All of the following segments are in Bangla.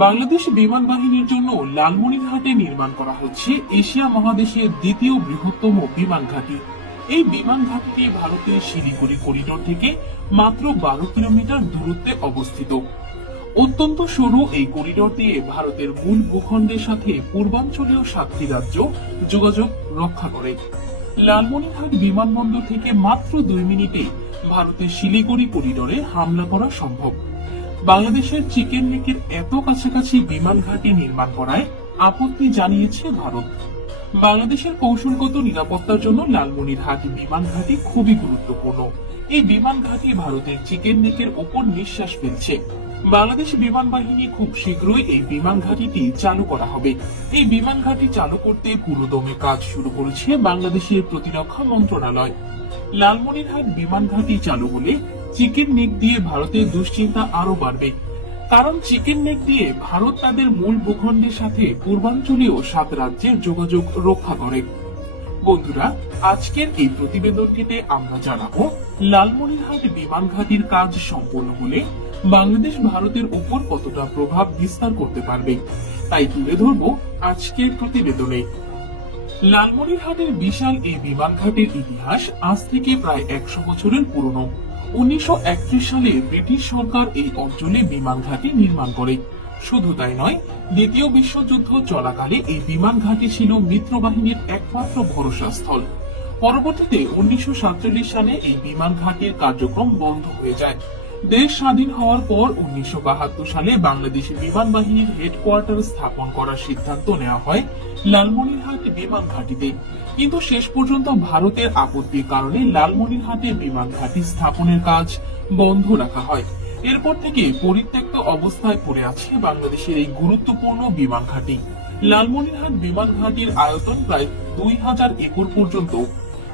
বাংলাদেশ বিমান বাহিনীর জন্য লালমনিরহাটে নির্মাণ করা হচ্ছে এশিয়া মহাদেশের দ্বিতীয় বৃহত্তম বিমান ঘাঁটি। এই বিমান ঘাঁটিটি ভারতের শিলিগুড়ি করিডোর থেকে মাত্র বারো কিলোমিটার দূরত্বে অবস্থিত। অত্যন্ত সরু এই করিডোর দিয়ে ভারতের মূল ভূখণ্ডের সাথে পূর্বাঞ্চলীয় সাতটি রাজ্য যোগাযোগ রক্ষা করে। লালমনিরহাট বিমানবন্দর থেকে মাত্র দুই মিনিটে ভারতের শিলিগুড়ি করিডোরে হামলা করা সম্ভব। বাংলাদেশের চিকেন নেকের এত কাছাকাছি বিমান ঘাঁটি নির্মাণ করায় আপত্তি জানিয়েছে ভারত। বাংলাদেশের কৌশলগত নিরাপত্তার জন্য লালমনিরহাট বিমান ঘাঁটি খুবই গুরুত্বপূর্ণ। এই বিমান ঘাঁটি ভারতের চিকেন নেকের ওপর নিঃশ্বাস ফেলছে। বাংলাদেশ বিমান বাহিনী খুব শীঘ্রই এই বিমান ঘাঁটিটি চালু করা হবে। এই বিমান ঘাঁটি চালু করতে পুরোদমে কাজ শুরু করেছে বাংলাদেশের প্রতিরক্ষা মন্ত্রণালয়। লালমনিরহাট বিমান ঘাঁটি চালু হলে চিকেন নেক দিয়ে ভারতের দুশ্চিন্তা আরও বাড়বে। কারণ চিকেন নেক দিয়ে ভারত তাদের মূল ভূখণ্ডের সাথে পূর্বাঞ্চলীয় সাত রাজ্যের যোগাযোগ রক্ষা করে। বন্ধুরা, আজকের এই প্রতিবেদনটিতে আমরা জানাব, লালমনিরহাট বিমান ঘাঁটির কাজ সম্পন্ন হলে বাংলাদেশ ভারতের উপর কতটা প্রভাব বিস্তার করতে পারবে? তাই তুলে ধরবো আজকের প্রতিবেদনে। লালমনিরহাটের বিশাল এই বিমান ঘাটের ইতিহাস আজ থেকে প্রায় একশো বছরের পুরনো। উনিশশো সালে ব্রিটিশ সরকার এই অঞ্চলে বিমান নির্মাণ করে। শুধু তাই নয়, দ্বিতীয় বিশ্বযুদ্ধ চলাকালে এই বিমান ঘাঁটি ছিল মিত্র বাহিনীর একমাত্র ভরসা স্থল পরবর্তীতে উনিশশো সাতচল্লিশ সালে এই বিমান ঘাঁটির কার্যক্রম বন্ধ হয়ে যায়। দেশ স্বাধীন হওয়ার পর উনিশশো বাহাত্তর সালে বাংলাদেশ বিমান বাহিনীর হেডকোয়ার্টার স্থাপন করার সিদ্ধান্ত নেওয়া হয় লালমনিরহাট বিমান ঘাঁটিতে। কিন্তু শেষ পর্যন্ত ভারতের আপত্তির কারণে লালমনিরহাটে বিমান ঘাঁটি স্থাপনের কাজ বন্ধ রাখা হয়। এরপর থেকে পরিত্যক্ত অবস্থায় পড়ে আছে বাংলাদেশের এই গুরুত্বপূর্ণ বিমান ঘাঁটি। লালমনিরহাট বিমান ঘাঁটির আয়তন প্রায় দুই হাজার একর পর্যন্ত।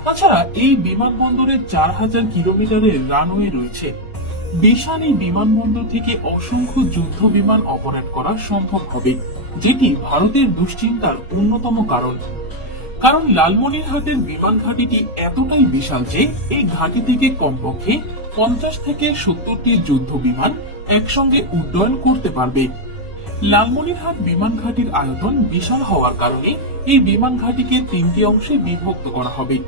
তাছাড়া এই বিমানবন্দরে চার হাজার কিলোমিটারের রানওয়ে রয়েছে। এই বিমানবন্দর থেকে অসংখ্য যুদ্ধ বিমান অপারেট করা সম্ভব হবে, যেটি ভারতের দুশ্চিন্তার অন্যতম কারণ। কারণ লালমনিরহাটের বিমান ঘাঁটিটি এতটাই বিশাল যে, এই ঘাঁটি থেকে কমপক্ষে পঞ্চাশ থেকে সত্তরটি যুদ্ধ বিমান একসঙ্গে উড্ডয়ন করতে পারবে। লালমনিরহাট বিমান ঘাঁটির আয়তন বিশাল হওয়ার কারণে এই বিমান ঘাঁটিকে তিনটি অংশে বিভক্ত করা হবে।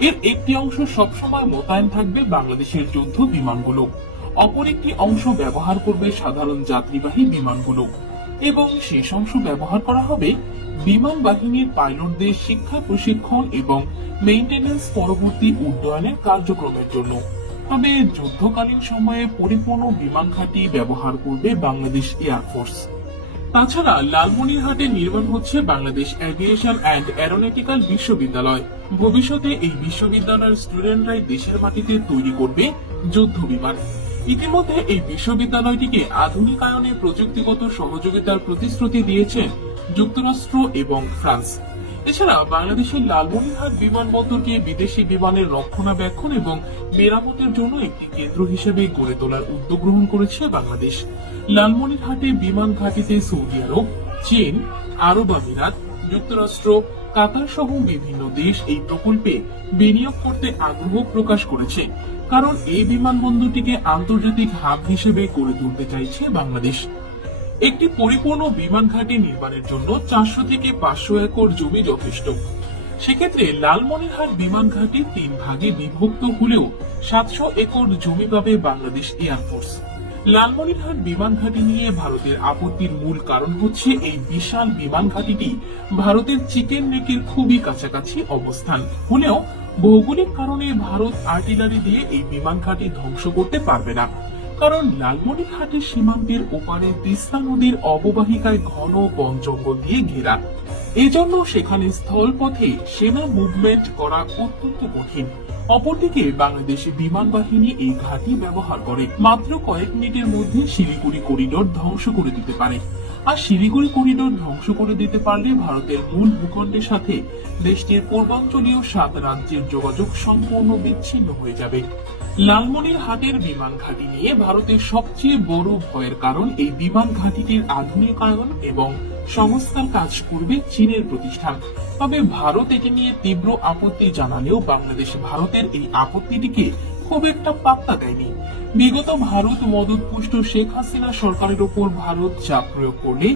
এর একটি অংশ সবসময় মোতায়েন থাকবে বাংলাদেশের যুদ্ধ বিমানগুলো। অপর একটি অংশ ব্যবহার করবে সাধারণ যাত্রীবাহী বিমানগুলো। এবং শেষ অংশ ব্যবহার করা হবে বিমান বাহিনীর পাইলটদের শিক্ষা, প্রশিক্ষণ এবং মেইনটেনেন্স পরবর্তী উড্ডয়নের কার্যক্রমের জন্য। তবে যুদ্ধকালীন সময়ে পরিপূর্ণ বিমান ঘাঁটি ব্যবহার করবে বাংলাদেশ এয়ারফোর্স তাছাড়া লালমনিরহাটে নির্মাণ হচ্ছে বাংলাদেশ এভিয়েশন অ্যান্ড অ্যারোনটিক্যাল বিশ্ববিদ্যালয়। ভবিষ্যতে এই বিশ্ববিদ্যালয়ের স্টুডেন্টরাই দেশের মাটিতে তৈরি করবে যুদ্ধ বিমান। ইতিমধ্যে এই বিশ্ববিদ্যালয়টিকে আধুনিকায়নে প্রযুক্তিগত সহযোগিতার প্রতিশ্রুতি দিয়েছেন যুক্তরাষ্ট্র এবং ফ্রান্স। এছাড়া বাংলাদেশের লালমনিরহাট বিমানবন্দরকে বিদেশি বিমানের রক্ষণাবেক্ষণ এবং মেরামতের জন্য একটি কেন্দ্র হিসেবে গড়ে তোলার উদ্যোগ গ্রহণ করেছে বাংলাদেশ। লালমনিরহাটে বিমান ঘাঁটিতে সৌদি আরব, চীন, আরব আমিরাত, যুক্তরাষ্ট্র কাতার সহ বিভিন্ন দেশ এই প্রকল্পে বিনিয়োগ করতে আগ্রহ প্রকাশ করেছে। কারণ এই বিমানবন্দরটিকে আন্তর্জাতিক হাব হিসেবে গড়ে তুলতে চাইছে বাংলাদেশ। একটি পরিপূর্ণ বিমান ঘাঁটি নির্মাণের জন্য চারশো থেকে পাঁচশো একর জমি যথেষ্ট। সেক্ষেত্রে লালমনিরহাট বিমান ঘাঁটি তিন ভাগে বিভক্ত হলেও সাতশো একর জমি পাবে বাংলাদেশ এয়ারফোর্স লালমনিরহাট বিমান ঘাঁটি নিয়ে ভারতের আপত্তির মূল কারণ হচ্ছে এই বিশাল বিমান ঘাঁটিটি ভারতের চিকেন নেকের খুবই কাছাকাছি অবস্থান। হলেও ভৌগোলিক কারণে ভারত আর্টিলারি দিয়ে এই বিমান ঘাঁটি ধ্বংস করতে পারবে না। কারণ লালমনিরহাটের সীমান্তের ওপারে তিস্তা নদীর অববাহিকায় ঘন বন জঙ্গল দিয়ে ঘেরা। এজন্য সেখানে স্থলপথে সেনা মুভমেন্ট করা অত্যন্ত কঠিন। অপরদিকে বাংলাদেশি বিমান বাহিনী এই ঘাঁটি ব্যবহার করে। মাত্র কয়েক মিনিটের মধ্যে শিলিগুড়ি করিডোর ধ্বংস করে দিতে পারে। আর শিলিগুড়ি করিডোর ধ্বংস করে দিতে পারলে ভারতের মূল ভূখণ্ডের সাথে দেশটির পূর্বাঞ্চলীয় সাত রাজ্যের যোগাযোগ সম্পূর্ণ বিচ্ছিন্ন হয়ে যাবে। লালমনির হাটের বিমান ঘাঁটি নিয়ে ভারতের সবচেয়ে বড় ভয়ের কারণ এই বিমান ঘাঁটিটির আধুনিকায়ন এবং সংস্কার কাজ করবে চীনের প্রতিষ্ঠান। তবে ভারত এটি নিয়ে তীব্র আপত্তি জানালেও বাংলাদেশ ভারতের এই আপত্তিটিকে খুব একটা পাত্তা দেয়নি। বিগত ভারত মদতপুষ্ট শেখ হাসিনা সরকারের ওপর ভারত চাপ প্রয়োগ করলে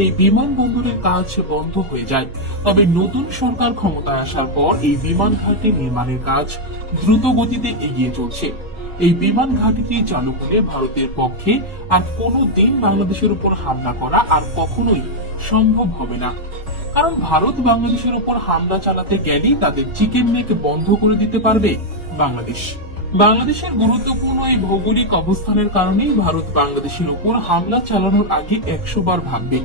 এই বিমানবন্দরের কাজ বন্ধ হয়ে যায়। তবে নতুন সরকার ক্ষমতায় আসার পর এই বিমান ঘাটি নির্মাণের কাজ দ্রুত গতিতে এগিয়ে চলছে। এই বিমান ঘাটিটি চালু হলে ভারতের পক্ষে আর কোনো দিন বাংলাদেশের উপর হামলা করা আর কখনোই সম্ভব হবে না। কারণ ভারত বাংলাদেশের উপর হামলা চালাতে গেলেই তাদের চিকেন নেক বন্ধ করে দিতে পারবে বাংলাদেশ। বাংলাদেশের গুরুত্বপূর্ণ এই ভৌগোলিক অবস্থানের কারণেই ভারত বাংলাদেশের উপর হামলা চালানোর আগে একশো বার ভাববে।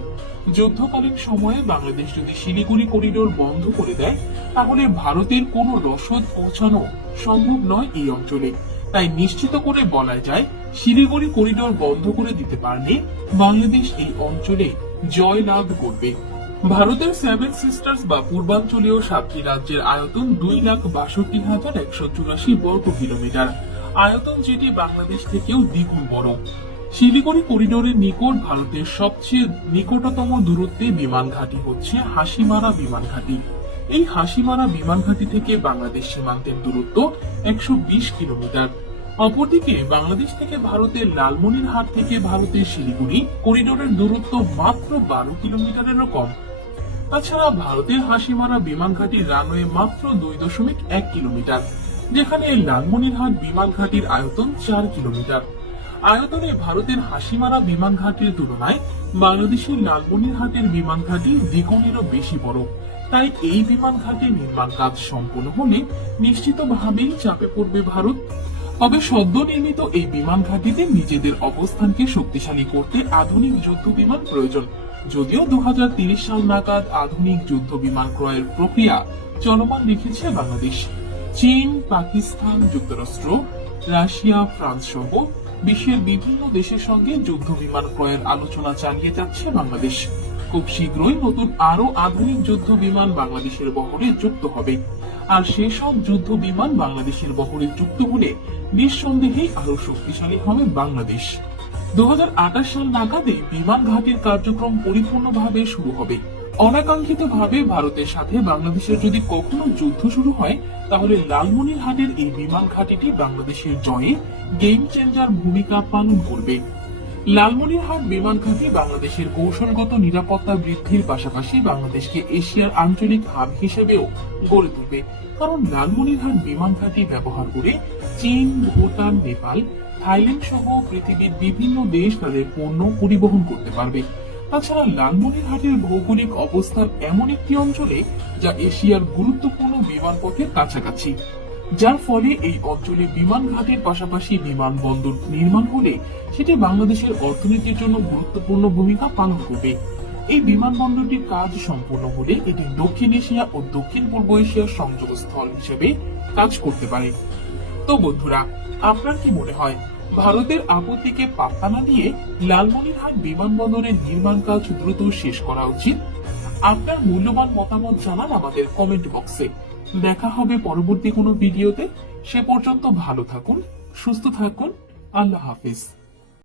যুদ্ধকালীন সময়ে বাংলাদেশ যদি শিলিগুড়ি করিডোর বন্ধ করে দেয়, তাহলে ভারতের কোনো রসদ পৌঁছানো সম্ভব নয় এই অঞ্চলে। তাই নিশ্চিত করে বলা যায়, শিলিগুড়ি করিডোর বন্ধ করে দিতে পারলে বাংলাদেশ এই অঞ্চলে জয় লাভ করবে। ভারতের সেভেন সিস্টার্স বা পূর্বাঞ্চলীয় সাতটি রাজ্যের আয়তন দুই লাখ বাষট্টি হাজার একশো চুরাশি বর্গ কিলোমিটার। আয়তন যেটি বাংলাদেশ থেকেও দ্বিগুণ বড়। শিলিগুড়ি করিডোরের নিকট ভারতের সবচেয়ে নিকটতম দূরত্বে বিমান ঘাঁটি হচ্ছে হাসিমারা বিমান ঘাঁটি। এই হাসিমারা বিমান ঘাঁটি থেকে বাংলাদেশ সীমান্তের দূরত্ব একশো বিশ কিলোমিটার। অপরদিকে বাংলাদেশ থেকে ভারতের লালমনিরহাট থেকে ভারতের শিলিগুড়ি করিডোরের দূরত্ব মাত্র বারো কিলোমিটারেরও কম। তাছাড়া ভারতের হাসিমারা বিমান ঘাটির রানওয়ে মাত্র দুই দশমিক এক কিলোমিটার, যেখানে লালমনিরহাট বিমান ঘাটির আয়তন চার কিলোমিটার। আয়তনে ভারতের হাসিমারা বিমান ঘাটির তুলনায় বাংলাদেশের লালমনিরহাটের বিমান ঘাটি দ্বিগুণেরও বেশি বড়। তাই এই বিমান ঘাটির নির্মাণ কাজ সম্পূর্ণ হলে নিশ্চিতভাবেই চাপে পড়বে ভারত। তবে সদ্য নির্মিত এই বিমান ঘাটিতে নিজেদের অবস্থানকে শক্তিশালী করতে আধুনিক যুদ্ধ বিমান প্রয়োজন। যদিও দু সাল নাগাদ আধুনিক যুদ্ধ বিমান ক্রয়ের প্রক্রিয়া চলমান রেখেছে বাংলাদেশ। চীন, পাকিস্তান, যুক্তরাষ্ট্র, রাশিয়া, ফ্রান্স সহ বিশ্বের বিভিন্ন দেশের সঙ্গে যুদ্ধ বিমান ক্রয়ের আলোচনা চালিয়ে যাচ্ছে বাংলাদেশ। খুব শীঘ্রই নতুন আরও আধুনিক যুদ্ধ বিমান বাংলাদেশের বহরে যুক্ত হবে। আর সেসব যুদ্ধ বিমান বাংলাদেশের বহরে যুক্ত হলে নিঃসন্দেহেই আরও শক্তিশালী হবে বাংলাদেশ। দু হাজার আঠাশ সাল নাগাদে বিমান ঘাটির কার্যক্রম পরিপূর্ণভাবে শুরু হবে। অনাকাঙ্ক্ষিত ভাবে ভারতের সাথে বাংলাদেশের যদি কখনো যুদ্ধ শুরু হয়, তাহলে লালমনিরহাটের এই বিমান ঘাটিটি বাংলাদেশের জয়ে গেম চেঞ্জার ভূমিকা পালন করবে। লালমনিরহাট বিমান বাংলাদেশের কৌশলগত নিরাপত্তা বৃদ্ধির পাশাপাশি বাংলাদেশকে এশিয়ার আঞ্চলিক হাব হিসেবেও গড়ে তুলবে। কারণ লালমনিরহাট বিমান ঘাঁটি ব্যবহার করে চীন, ভুটান, নেপাল থাইল্যান্ড সহ পৃথিবীর বিভিন্ন দেশ তাদের পণ্য পরিবহন করতে পারবে। তাছাড়া লালমনিরহাটের ভৌগোলিক অবস্থান এমন একটি অঞ্চলে যা এশিয়ার গুরুত্বপূর্ণ বিমানপথের কাছাকাছি। যার ফলে এই অঞ্চলে বিমান ঘাটের পাশাপাশি বিমানবন্দর নির্মাণ হলে সেটি বাংলাদেশের অর্থনীতির জন্য গুরুত্বপূর্ণ ভূমিকা পালন করবে। এই বিমানবন্দরটির কাজ সম্পূর্ণ হলে এটি দক্ষিণ এশিয়া ও দক্ষিণ পূর্ব এশিয়ার সংযোগ স্থল হিসেবে কাজ করতে পারে। তো বন্ধুরা, আপনার কি মনে হয় ভারতের আপত্তিকে পাত্তা না দিয়ে লালমনিরহাট বিমানবন্দরের নির্মাণ কাজ দ্রুত শেষ করা উচিত। আপনার মূল্যবান মতামত জানান আমাদের কমেন্ট বক্সে দেখা হবে পরবর্তী কোনো ভিডিওতে। সে পর্যন্ত ভালো থাকুন, সুস্থ থাকুন। আল্লাহ হাফিজ।